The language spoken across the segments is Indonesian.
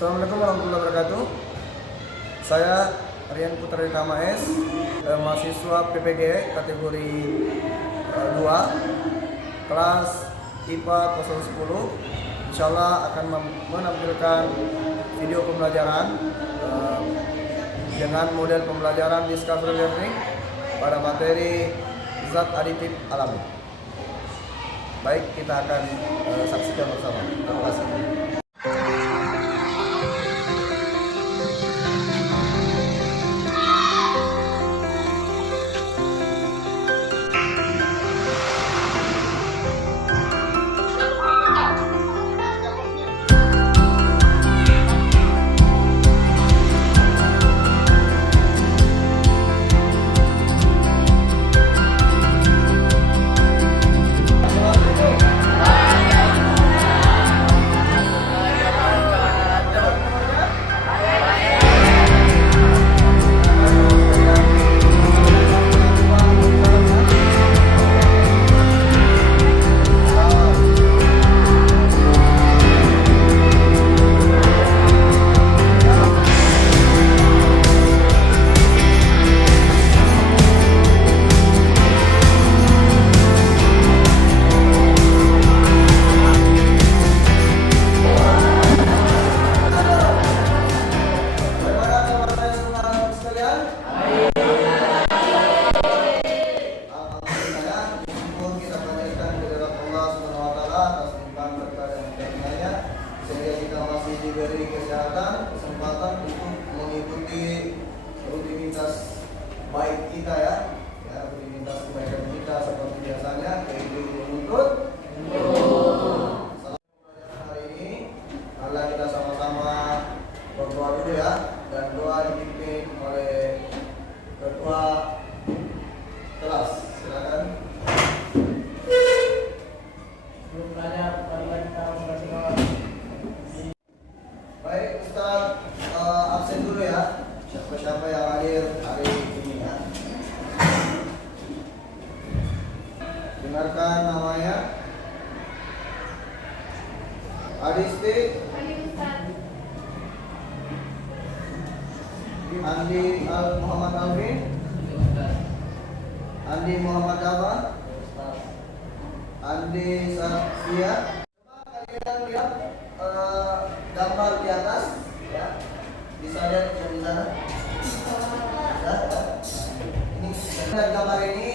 Assalamualaikum warahmatullahi wabarakatuh. Saya Rian Putra Ditama S, mahasiswa PPG kategori 2, kelas IPA 010. Insyaallah akan menampilkan video pembelajaran dengan model pembelajaran Discovery Learning pada materi zat aditif alami. Baik, kita akan saksikan bersama. Terima kasih. Diberi kesehatan, kesempatan untuk mengikuti rutinitas baik kita ya, rutinitas kebaikan kita seperti biasanya, yaitu menuntut. Salam pembelajaran hari ini, marilah kita sama-sama berdoa dulu ya, dan doa dipimpin oleh ketua kelas. Silakan. Baik, Ustaz absen dulu ya. Siapa-siapa yang hadir hari ini ya. Dengarkan namanya. Adisti Andi Muhammad Alvin. Andi Muhammad Dava. Andi Satria. Coba kalian lihat gambar di atas ya, bisa lihat yang di sana ya. Ini dari gambar ini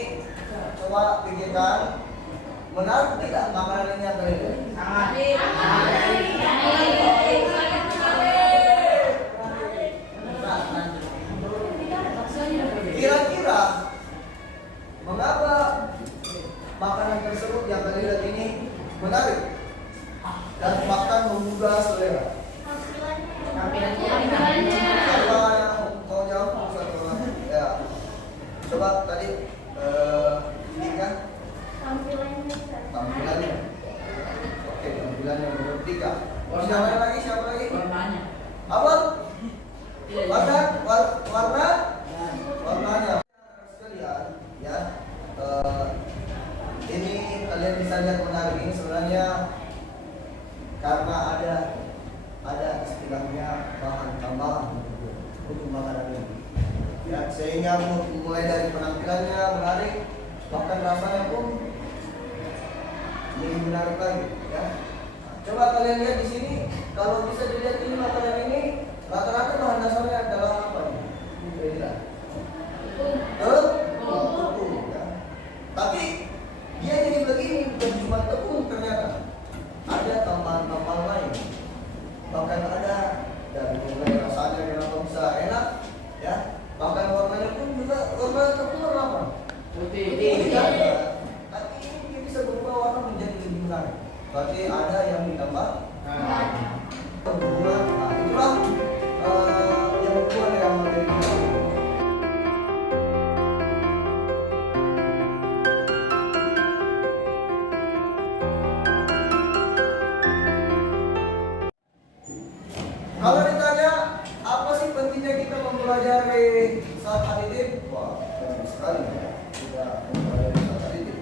coba pikirkan, benar tidak makanan ini yang tadi? Kira-kira mengapa makanan tersebut yang tadi lihat ini menarik dan makan menggugah selera? Siapa yang mau jawab? Ya. Coba tadi ini kan tampilannya. Oke, tampilannya menurut Dika. Siapa lagi? Siapa lagi? Warnanya. Apa? Warnanya. Sekalian ya. Ini kalian bisa lihat menarik ini sebenarnya karena ada istilahnya bahan tambahan untuk makanan ini ya, sehingga mulai dari penampilannya menarik, bahkan rasanya pun lebih menarik lagi ya. Coba kalian lihat di sini, kalau bisa dilihat ini makanan ini rata-rata bahan dasarnya adalah apa nih? Tepung ya. Tapi dia jadi begini bukan cuma tepung, ternyata ada tambahan-tambahan lain, bahkan ada dari mulai rasanya kenapa bisa enak ya, bahkan warnanya pun juga warna tepung warna apa? Putih ya. Tapi ini bisa berubah warna menjadi lebih menarik, berarti ada yang ditambah itulah yang keluar dari materi kita. Kalau ditanya apa sih pentingnya kita mempelajari zat aditif? Wah, penting sekali ya. Kita mempelajari zat aditif.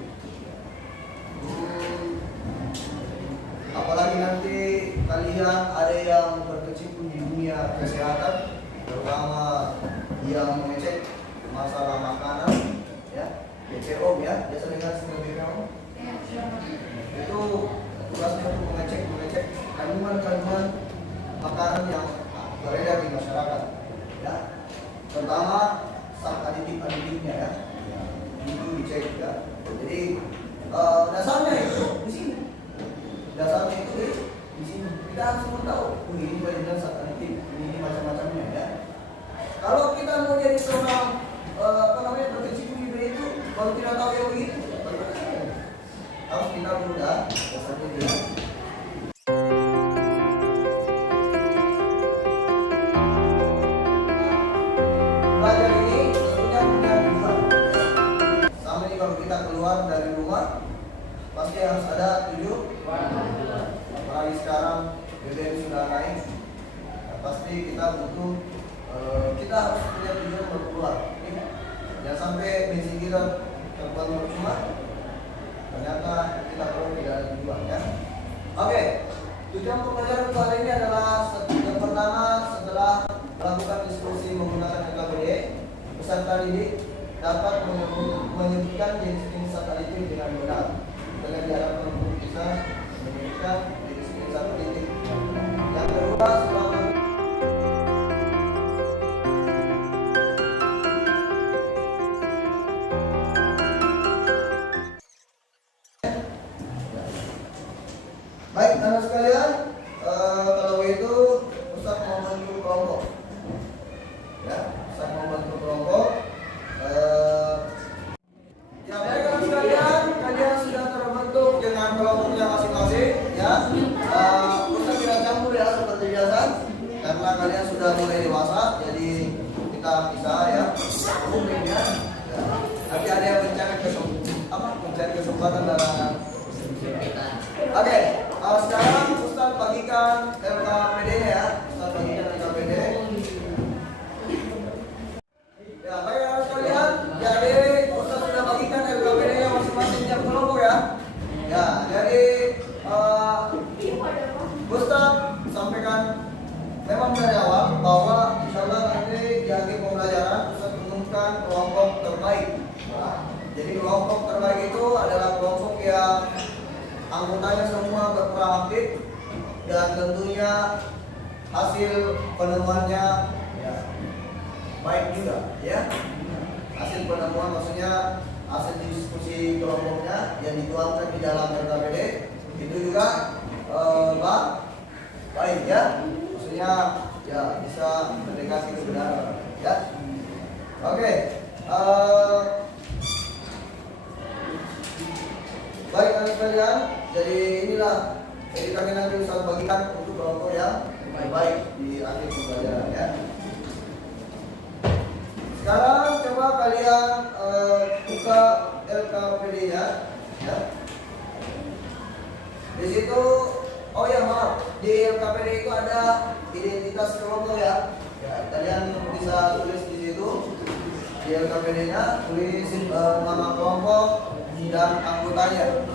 Apalagi nanti kalian ada yang berkecimpung meskipun di dunia kesehatan, terutama yang mengecek masalah makanan, ya, BPOM ya, biasa dengar istilah BPOM. Itu tugasnya untuk mengecek kandungan makanan yang beredar di masyarakat, ya. Pertama, aditif-aditifnya ya, itu dicek ya. Jadi dasarnya itu di sini. Dasarnya itu di sini. Kita harus tahu, ini bagian zat aditif, ini macam-macamnya ya. Kalau kita mau jadi seorang berkecimpung di itu, kalau tidak tahu yang begitu, harus kita mudah dasarnya dia. Belajar ini tentunya punya tujuan. Sama ini kalau kita keluar dari rumah, pasti harus ada tujuan. Apalagi sekarang BBM sudah naik, ya, pasti kita butuh, kita harus punya tujuan berkeluar. Jangan sampai bensin kita terbuang percuma, ternyata kita perlu tidak ada tujuan ya. Oke, tujuan pembelajaran kali ini adalah yang pertama, setelah melakukan diskusi menggunakan LKPD, peserta didik dapat menyebutkan jenis-jenis zat aditif dengan benar dengan diharapkan untuk bisa menyebutkan jenis-jenis zat aditif. Yang kedua, setelah baik, anak sekalian, kalau begitu Ustaz mau membentuk kelompok. Ya, Ustaz mau membentuk kelompok. Ya, baik anak sekalian, kalian sudah terbentuk dengan kelompoknya masing-masing. Ya, Ustaz tidak campur ya seperti biasa, karena kalian sudah mulai dewasa, jadi kita bisa ya, mungkin ya. Nanti ada yang mencari kesempatan dalam. Oke, sekarang Ustaz bagikan LKPD-nya ya. Ustaz bagikan LKPD. Ya, baik anak sekalian. Jadi Ustaz sudah bagikan LKPD-nya masing-masing tiap kelompok ya. Ya, jadi Ustaz sampaikan memang dari awal bahwa insyaallah nanti di akhir pembelajaran Ustaz umumkan kelompok terbaik. Nah, jadi kelompok terbaik itu adalah kelompok yang anggotanya semua berperan aktif dan tentunya hasil penemuannya ya, baik juga ya. Hasil penemuan maksudnya hasil diskusi kelompoknya yang dituangkan di dalam LKPD itu juga baik ya. Maksudnya ya bisa mendekati kebenaran ya. Oke. Baik anak sekalian, jadi inilah, jadi kami nanti Ustaz bagikan untuk kelompok yang baik di akhir pembelajaran ya. Sekarang coba kalian buka LKPD-nya ya. Di situ, oh ya maaf, di LKPD itu ada identitas kelompok ya. Ya, kalian bisa tulis di situ di LKPD-nya, tulis nama kelompok dan anggotanya.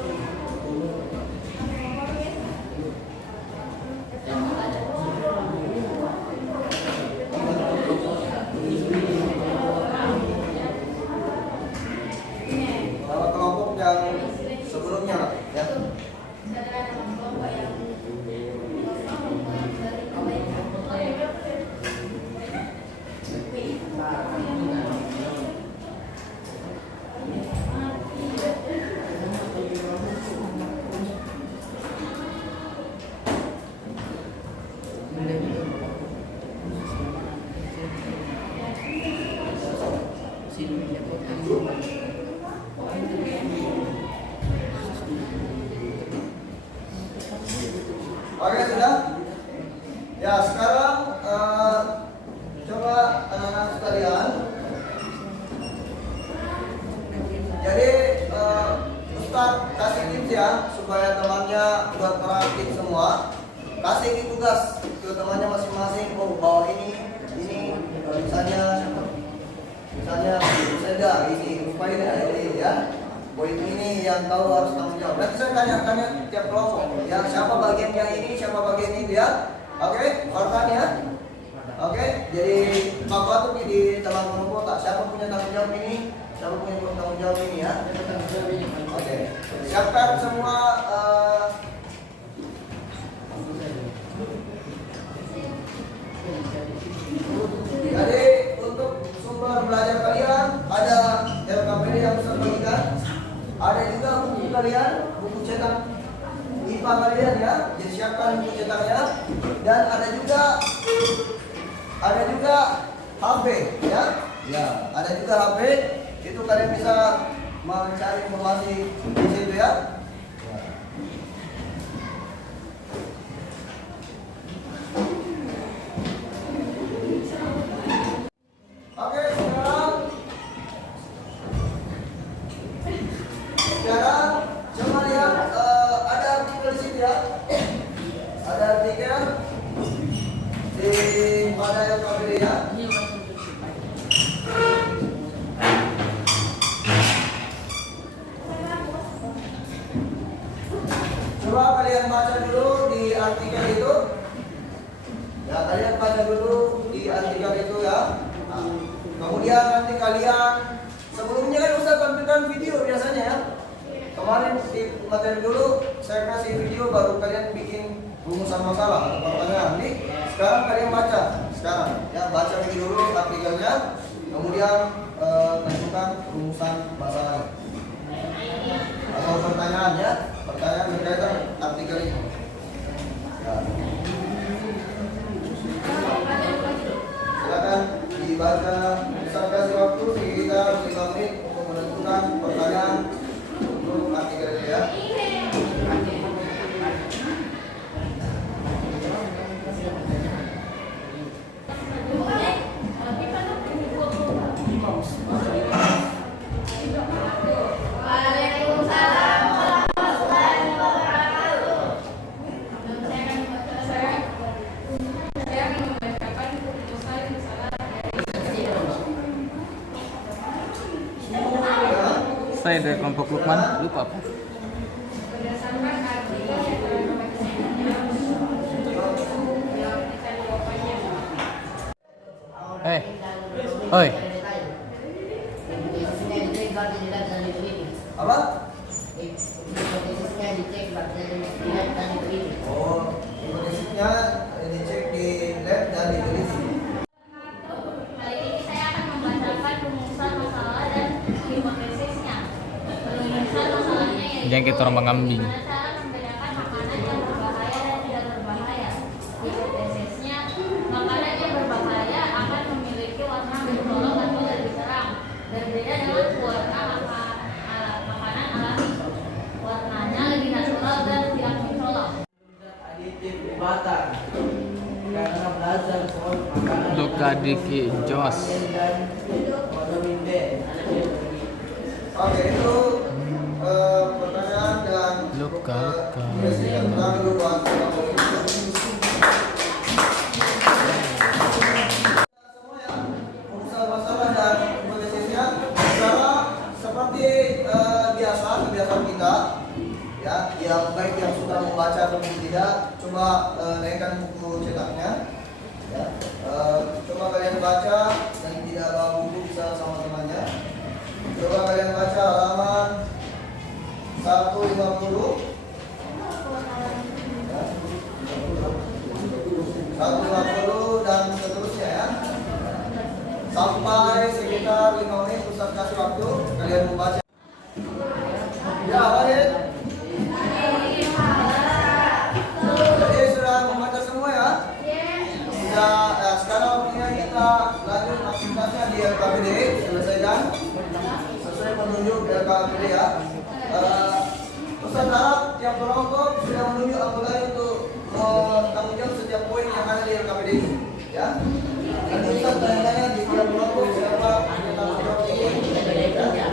Nama kelompok yang sebelumnya ya. Oke sudah. Ya sekarang coba anak-anak sekalian. Jadi Ustadz kasih tips ya supaya temannya buat praktik semua. Kasih tugas ke temannya masing-masing. Oh bawa ini misalnya ini supaya ini ya. Poin ini yang tahu harus tanggung jawab. Nanti saya tanya tiap kelompok. Ya siapa bagian yang ini, siapa bagian itu ya. Oke, korbannya. Oke, jadi Pak Batu di dalam kelompok tak siapa punya tanggung jawab ini? Siapa punya tanggung jawab ini ya? Oke, siapkan semua. Jadi untuk sumber belajar kalian ada LKPD yang bisa bagikan, ada juga buku kalian, buku cetak IPA kalian ya, jadi siapkan buku cetaknya, dan ada juga HP ya, ada juga HP, itu kalian bisa mencari informasi di situ ya. Oke, sekarang coba lihat ada artikel di sini ya. Ada artikel di pada LKPD ya. Coba kalian baca dulu di artikel itu. Ya, kalian baca dulu di artikel itu ya. Kemudian nanti kalian sebelumnya kan Ustaz tampilkan video biasanya ya. Kemarin di materi dulu saya kasih video baru kalian bikin rumusan masalah atau pertanyaan. Nih, sekarang kalian baca. Sekarang ya baca dulu artikelnya. Kemudian tentukan rumusan masalahnya. Atau pertanyaan ya. Pertanyaan berkaitan artikel ini. Ya. Silakan dibaca. Saya kasih waktu sekitar 5 menit untuk menentukan pertanyaan untuk artikel ini ya. Saya dari kelompok Lukman, lupa apa? Oi. Apa? Oh, hipotesisnya dicek di lab dan diteliti. Kali ini saya akan membacakan rumusan masalah dan hipotesisnya. Rumusan masalahnya yaitu Jangan kita orang mengambing. bagaimana cara membedakan makanan yang berbahaya dan tidak berbahaya. Hipotesisnya, makanan yang berbahaya akan memiliki warna mencolok atau lebih terang, berbeda dengan warna makanan alami. Warnanya lebih natural dan tidak mencolok. Aditif buatan karena belajar soal makanan Luka Diki Jos. dan vitamin B. Oke, itu pertanyaan dan Luka. tentang perubahan semua ya, masalah dan hipotesisnya. Sekarang seperti biasa kebiasaan kita ya, yang baik yang sudah membaca ataupun tidak, coba naikkan buku cetaknya ya. Coba kalian baca, dan tidak bawa buku bisa sama temannya. Coba kalian baca halaman 150 ya. 150 dan seterusnya ya. Sampai sekitar 5 menit Ustaz kasih waktu kalian membaca. Ya, Walid. Jadi sudah membaca semua ya? Sudah, sekarang waktunya kita lanjut aktivitasnya di LKPD. Selesaikan sesuai penunjuk LKPD ya. Ustaz harap tiap kelompok sudah menunjuk anggota untuk tanggung jawab setiap poin yang ada di LKPD ini ya. Nanti Ustaz tanya-tanya di tiap kelompok siapa yang tanggung jawab ini ya.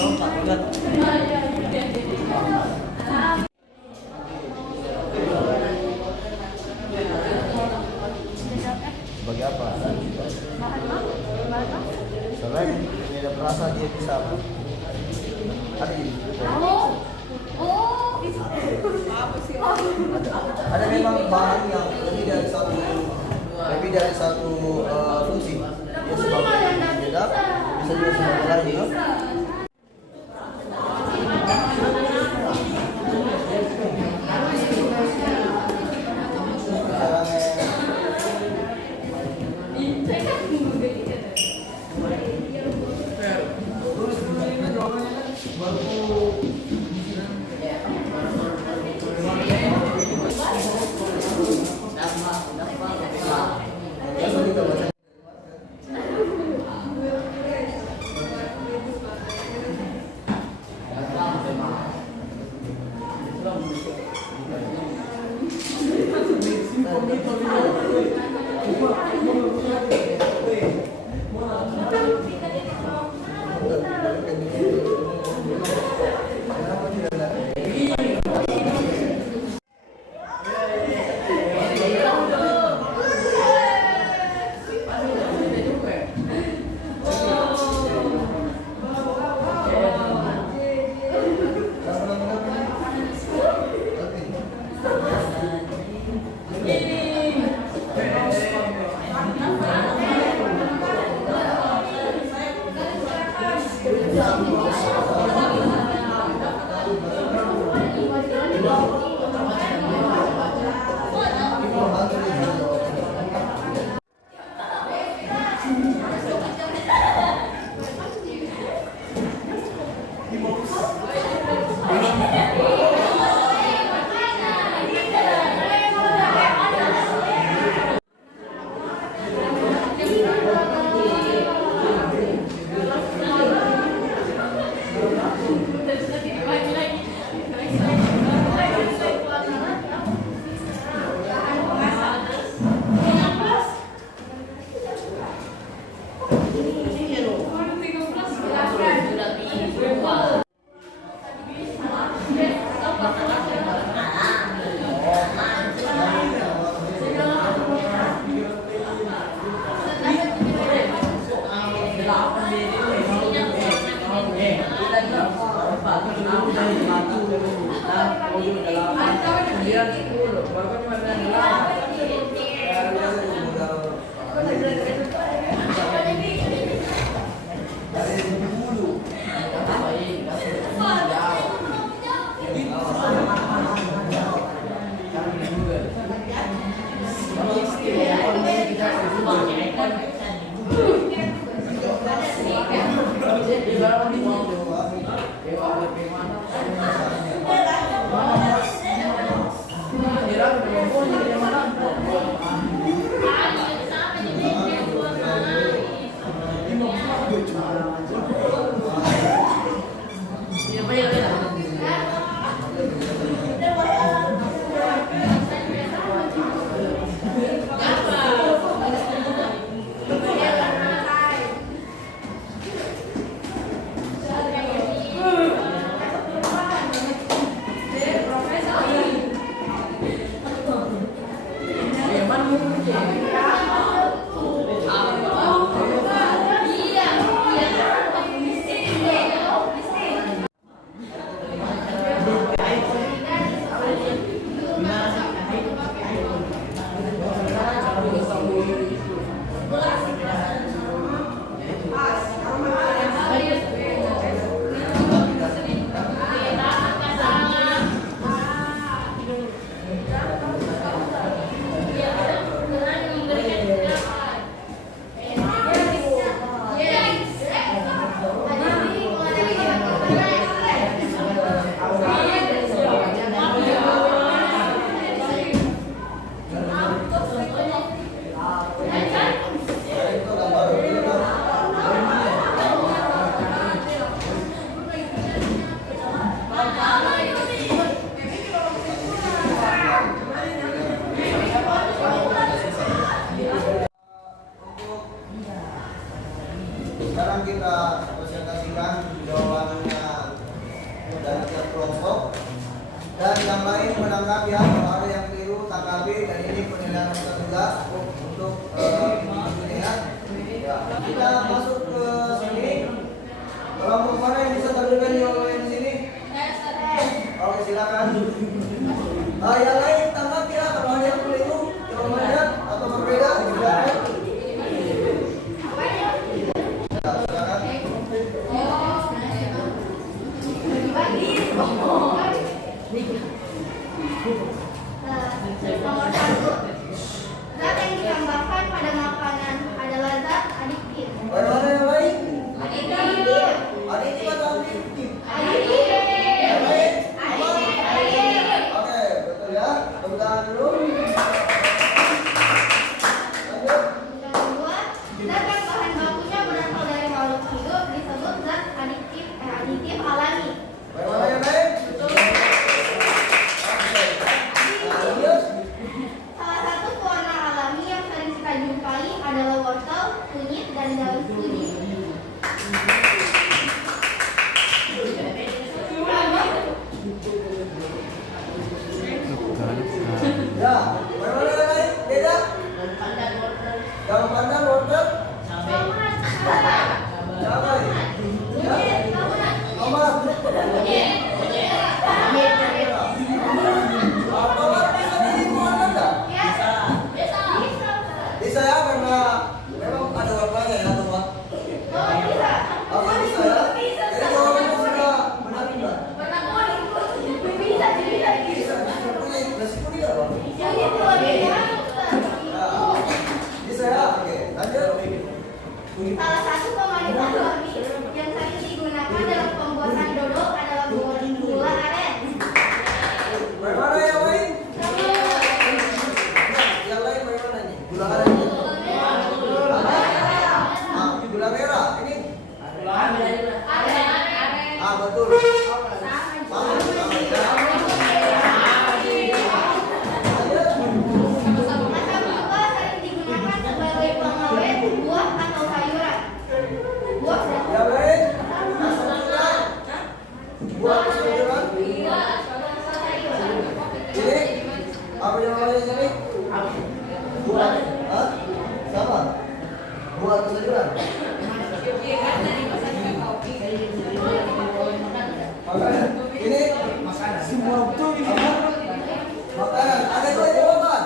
Sebagai apa? Selain tidak merasa dia bisa ada ini. Ada memang bahan yang lebih dari satu fungsi. Dia sebagai penyedap, bisa juga sebagai lain. Ya? Di ditangkap ya, kalau ada yang keliru tangkapi, dan ini penilaian kita juga untuk ini ya. Ya, kita masuk ke sini. Kelompok mana yang bisa terlibat di sini? Oke, silakan. Yang lain tangkap ya, kalau ada yang keliru, jawabannya atau berbeda, silakan. Nomor 1, zat yang ditambahkan pada makanan adalah zat adiktif. Bagaimana yang lain? Adiktif. Adiktif atau adiktif? Adiktif. Yang lain? Adiktif. Oke, betul ya. Tepuk tangan dulu. Lanjut. Yang kedua, zat yang bahan bakunya berasal dari makhluk hidup disebut zat aditif alami. Bagaimana yang lain? Lanjut. Salah satu pewarna alami yang sering kita jumpai adalah wortel, kunyit, dan daun kunyit. Ya, bagaimana yang lain? Beda? Daun pandan, wortel, cabai. Ya, tomat. Tomat bisa diwarna enggak? Bisa ya, karena memang ada warnanya ya tomat. Apa bisa ya? Jadi jawabannya sudah benar juga. Bisa. Nasi kuning apa? Bisa ya? Oke, lanjut. Salah satu pemanis alami yang sering digunakan dalam pembuatan dodol adalah gula aren. Bagaimana yang lain? Yang lain bagaimana nih? Gula aren. Gula merah. Ini? Betul. Sama ya. Asam juga sering digunakan sebagai pengawet buah atau sayuran. Buah dan Yang lain? Asam gula. Buat sayuran. Ini? Apa yang lain ini? Buat. Hah? Sama? Buat sayuran. Makanan. Ini semua betul apa? Makanan. Ada dua jawaban.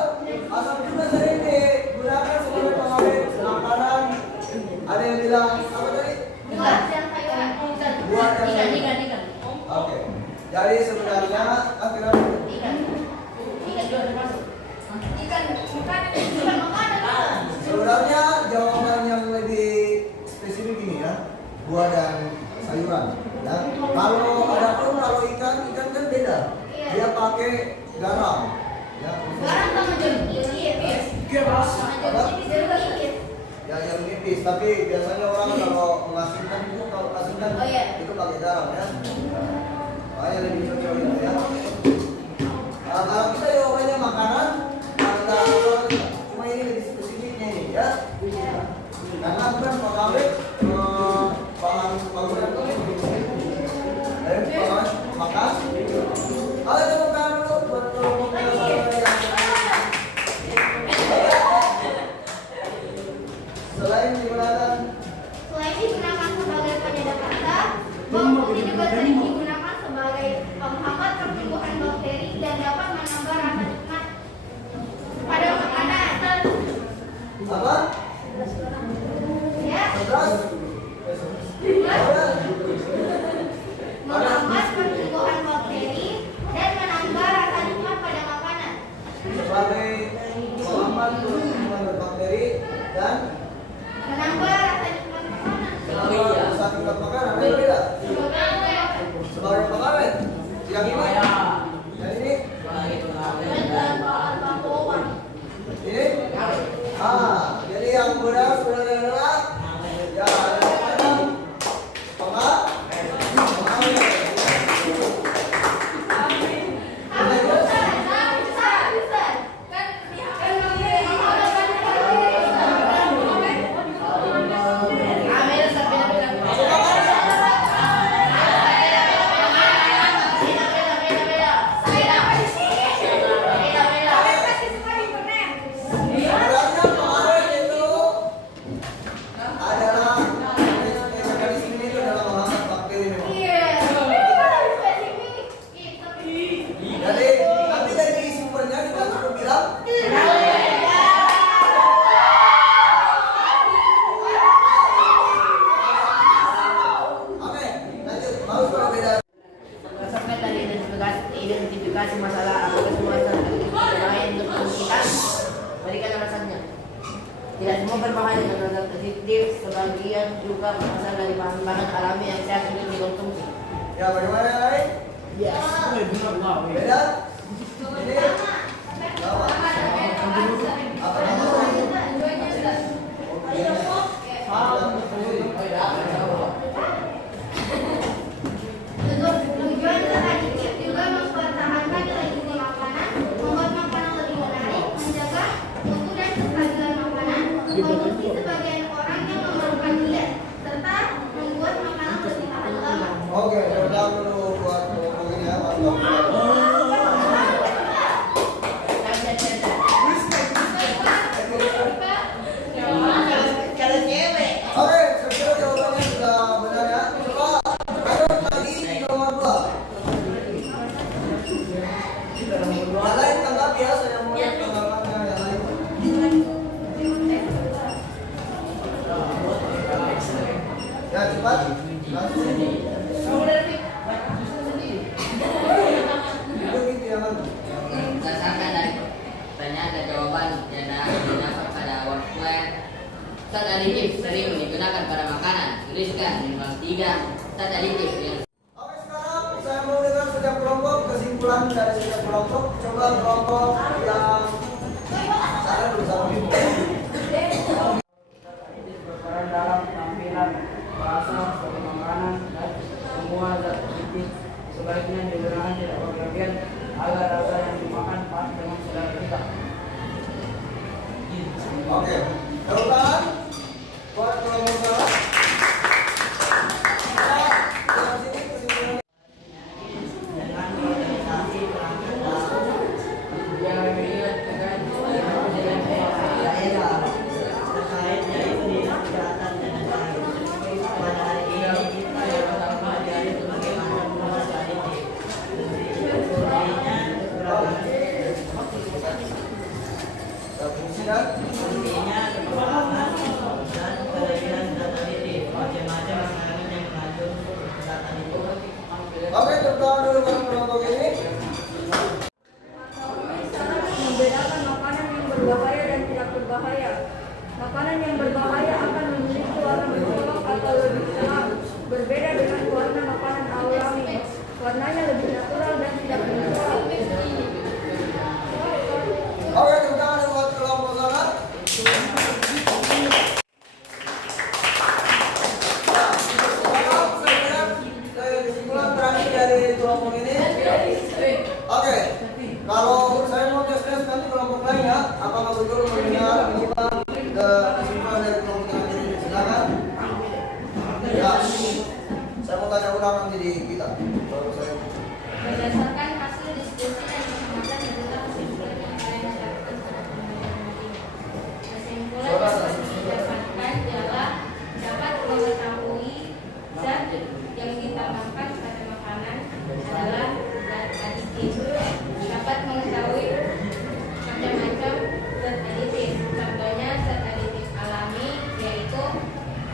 Asam juga sering digunakan sebagai pengawet makanan. Ada yang bilang apa tadi? buah dan sayuran. Buat dan sayuran. Oke. Jadi sebenarnya akhirnya Bukan makanan. sebenarnya jawaban yang lebih spesifik ini ya, buah dan sayuran. Ya. Kalau ikan kan beda. Dia pakai garam. Ya. Garam sama jeruk nipis. Apa? Jeruk nipis. Ya yang nipis. Tapi biasanya orang kalau mengasinkan Oh, iya. itu pakai garam ya. Makanya lebih cocok itu ya. Kalau kita jawabannya makanan, cuma ini lebih spesifiknya ini ya. Karena bukan pengawet bahan bangunan bahan makan. Kalau kita makan dulu buat kelompok yang selain digunakan Selain digunakan sebagai penyedap rasa, bawang putih juga sering digunakan sebagai penghambat pertumbuhan bakteri dan dapat menambah rasa nikmat pada makanan. apa? Ya, Pedas? menghambat pertumbuhan bakteri dan menambah rasa nikmat pada makanan. Sebagai penghambat pertumbuhan bakteri dan Menambah rasa nikmat makanan. rasa nikmat makanan. Ada yang beda? Sebagai pengawet. Yang ini? Yang ini? Ini? Jadi yang benar sudah adalah ya ada pengawet. Harus berbeda. Berdasarkan dari identifikasi masalah apakah semua zat aktif berbahaya untuk tubuh kita, berikan alasannya. Tidak semua berbahaya karena zat aktif, sebagian juga berasal dari bahan-bahan alami yang sehat untuk dikonsumsi. Ya, bagaimana yang lain? Yes. Beda? Ini? Apa? Apa namanya? Tujuan zat aditif juga mempertahankan nilai gizi makanan, membuat makanan lebih menarik, menjaga mutu dan kestabilan makanan, mengkonsumsi sebagian orang yang memerlukan diet, serta membuat makanan lebih tahan lama. Oke, ulang dulu buat ngomong ini ya, mantap. Oke, saya kira jawabannya sudah benar ya. Coba ada lagi nomor 2. Yang lain tanggapi ya, saya mau lihat tanggapannya yang lain. Ya cepat, langsung. Itu gitu ya kan. Berdasarkan dari pertanyaan dan jawaban yang didapat pada workshop, zat aditif sering digunakan pada makanan. Tuliskan minimal 3 zat aditif yang Oke, sekarang saya mau dengar setiap kelompok kesimpulan dari setiap kelompok. Coba kelompok yang saya dulu sama Bimo. Berperan dalam tampilan bahasa sebagai makanan dan semua zat aktif sebaiknya digunakan tidak berlebihan agar rasa yang dimakan pas dengan selera kita. Oke, tepuk tangan buat kelompok saya. Dari sini kesimpulannya. Dengan organisasi perangkat baru yang memiliki terkait yaitu dinas kesehatan dan lain. Pada hari ini kita yang pertama dari bagaimana menggunakan aditif. Fungsinya berapa? Fungsi dan Fungsinya pemahaman dan kelebihan zat aditif. Macam-macam makanan yang mengandung zat aditif. Oke, tepuk tangan dulu buat kelompok ini. Membedakan makanan yang berbahaya dan tidak berbahaya. Makanan yang berbahaya akan memiliki warna bercolok atau lebih terang, berbeda dengan warna makanan alami. Warnanya lebih natural dan tidak bercolok. Oke, tepuk tangan buat kelompok sana. Sekarang saya kesimpulan terakhir dari kelompok ini. Oke, kalau saya mau tes nanti kelompok lain ya, apakah betul mendengar menyimak kesimpulan dari kelompok yang ini? Silakan. Ya, saya mau tanya ulang nanti di kita. Baru saya. Berdasarkan hasil diskusi dan pengamatan adalah kesimpulan yang saya dapatkan pada pembelajaran hari ini. Kesimpulan yang dapat didapatkan adalah dapat mengetahui zat yang ditambahkan pada makanan adalah zat aditif. Dapat mengetahui macam-macam zat aditif. Contohnya zat aditif alami yaitu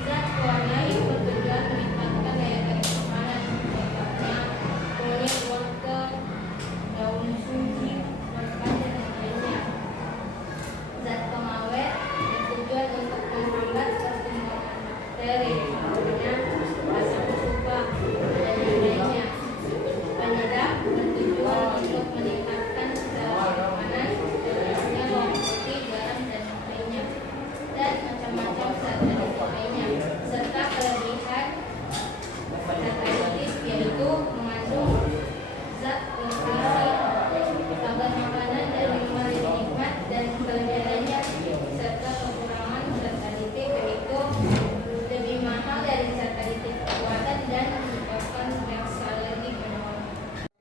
zat pewarna yang bertujuan meningkatkan daya tarik makanan. Contohnya kunyit, wortel, daun suji, wortel dan lainnya. Zat pengawet bertujuan untuk menghambat pertumbuhan bakteri. Contohnya asam sulfat dan yang lainnya. Penyedap bertujuan untuk meningkatkan selera makanan. Contohnya bawang putih, garam dan lainnya. Dan macam-macam zat aditif lainnya. Serta kelebihan zat aditif yaitu mengandung zat nutrisi agar makanan dan minuman lebih nikmat, dan kelebihannya serta kekurangan zat aditif yaitu lebih mahal dari zat aditif buatan dan menyebabkan reaksi alergi pada orang.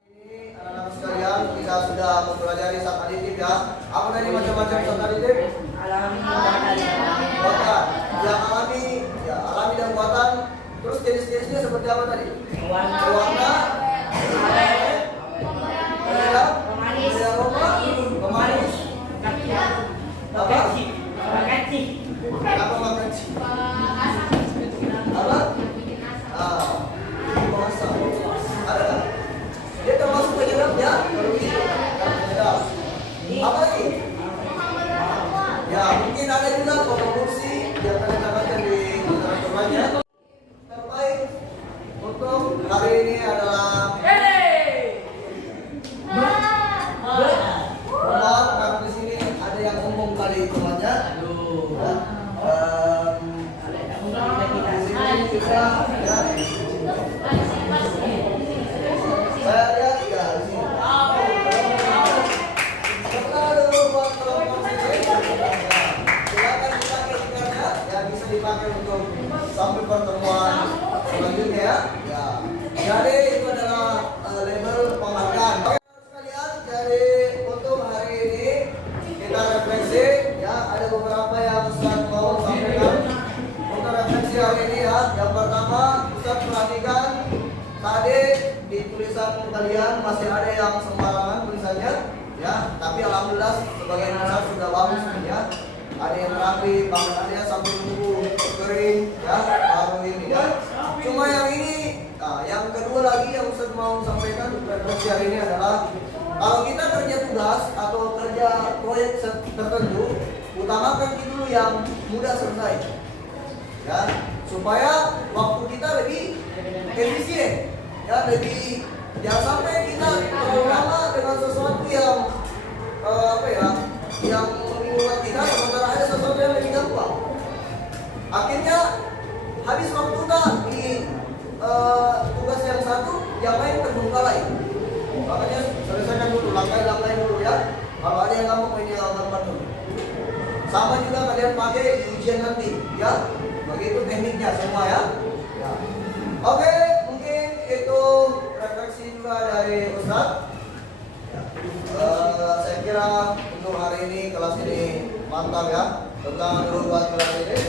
Ini anak-anak sekalian, kita sudah mempelajari zat aditif ya. Apa tadi macam-macam zat aditif? Alami Buatan. Yang alami, ya alami dan buatan. Terus jenis-jenisnya seperti apa tadi? Warna. Warna, penyedap, Pemanis. pemberi aroma, pemanis, apa? Apa makan sih? Asam Apa? yang bikin asam. Ah, masak. untuk hari ini adalah mohon karena di sini ada yang umum kali temannya. Ya. Di sini kita ya. Saya lihat ya di sini. Sebentar dulu buat telepon sini. Silakan dipakai tiketnya, ya bisa dipakai untuk sampai pertemuan selanjutnya ya. Ya. Jadi itu adalah label penghargaan. Oke sekalian, jadi untuk hari ini kita refleksi ya, ada beberapa yang Ustaz mau sampaikan untuk refleksi hari ini ya. Yang pertama, Ustaz perhatikan tadi di tulisan kalian masih ada yang sembarangan tulisannya ya, tapi alhamdulillah sebagian besar sudah bagus ya. Ada yang rapi, bahkan ada yang sampai nunggu kering ya, baru ini ya. Cuma yang ini, nah, yang kedua lagi yang Ustaz mau sampaikan refleksi hari ini adalah kalau kita kerja tugas atau kerja proyek tertentu, utamakan dulu yang mudah selesai ya, supaya waktu kita lebih efisien ya, lebih jangan sampai kita terlalu lama dengan sesuatu yang apa ya, yang membingungkan kita, sementara ada sesuatu yang lebih gampang. Akhirnya habis waktu kita di tugas yang satu, yang lain terbengkalai. Makanya selesaikan dulu, langkah-langkah dulu ya. Kalau ada yang gampang, ini yang gampang dulu. Sama juga kalian pakai di ujian nanti ya. Begitu tekniknya semua ya. Ya. Oke, mungkin itu refleksi juga dari Ustaz. Ya. Saya kira untuk hari ini kelas ini mantap ya. Tentang dulu buat kelas ini.